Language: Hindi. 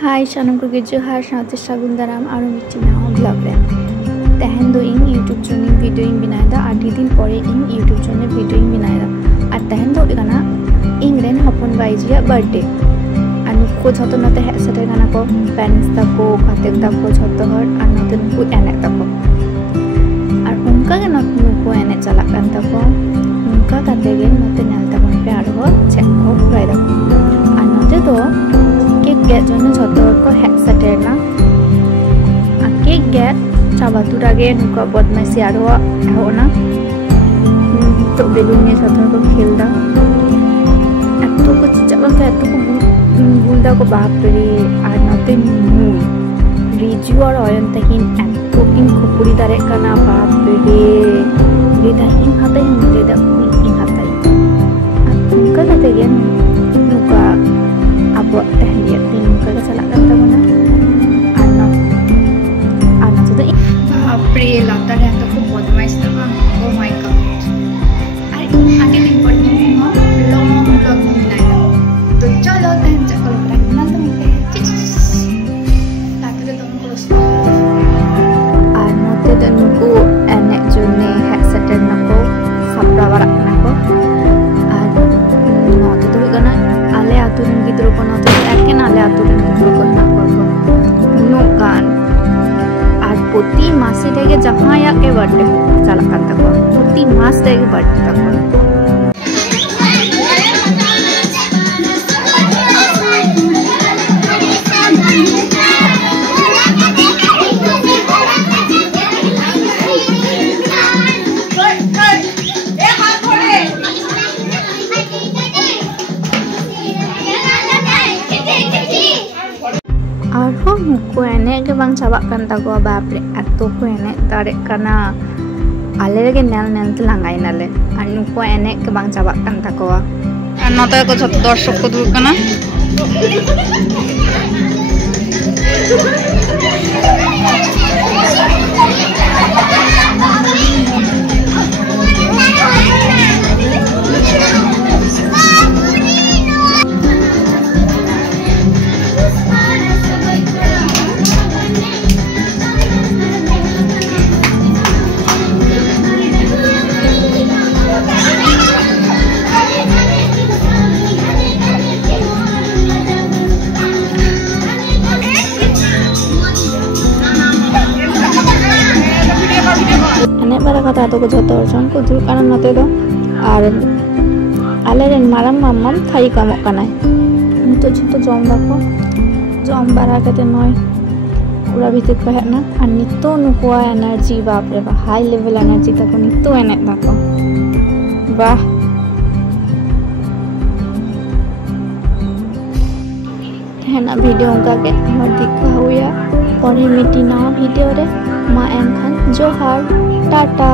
हाय सानम को जोहार साथी सागुन दाराम और मिट्टी नाव ब्लॉग रे तहन दो इन यूट्यूब चैनल वीडियो इन बनायदा आधी दिन परे इन यूट्यूब चैनल वीडियो इन बनायदा और तहन दो इकाना इन रेन हपन बाइजिया बर्थडे और को झतो नते हेज सेटर गाना को पेरेंट्स ताको काते ताको झतो हर और नते नुकु एने ताको और उनका के नुकु एने चला कान ताको उनका काते गे नते नेल ताको पे आरो चेक को फ्राई दा और नते तो केक गेट जोनो झतो को हेज सेटर ना केक गेट चाबा तुरागे नुका बदमाशी आरो होना तो बेलुन ने झतो को खेलदा एतो को चाबा तो एतो को बुलदा को बाप रे और नते मुई रिजु और अयन तकिन एतो इन खपुरी दारे काना बाप रे रिदा इन हाताई मुलेदा इन हाताई उनका कते गे नुका अब तहलिया तीन का चला करता बना आना तो बाप रे लाता है तो खूब बदमाश था ओ माय गॉड अरे आगे दिन पर मम्मा लॉन्ग ब्लॉग बनाया तो चलो तहन चलो ना तो लाते तो तुमको और नोते तो नुको एने जोने हेडसेट नको सापड़ा बारा नको और नोते तो गना आले आतुन गिद्रो को नोते एकेन आले आतुन गिद्रो को ना को नुकान और प्रति मासे देगे जहां या के बर्थडे चला करता को प्रति मास देगे बर्थडे तक को एने के बांग चाबा कान ताको बाप रे एतो को एने दारे काना आले रे नेल नेल ते लांगाई नाले और नुको एने के बांग चाबा कान ताको और नते को जत दर्शक को दूर काना कथा तो को झतो जन को दुर काना नते दो और आले रेन माराम मामम थाई कामो कानाय तो झतो जम दाको जम बारा कते नय पूरा भीतर को हेना और नितो नुकुआ एनर्जी बाप रे बा हाई लेवल एनर्जी ताको नितो एने दाको वाह हेना वीडियो का के हमर दिखा हुआ परे मिटी ना वीडियो रे मा एनखान जोहार टाटा।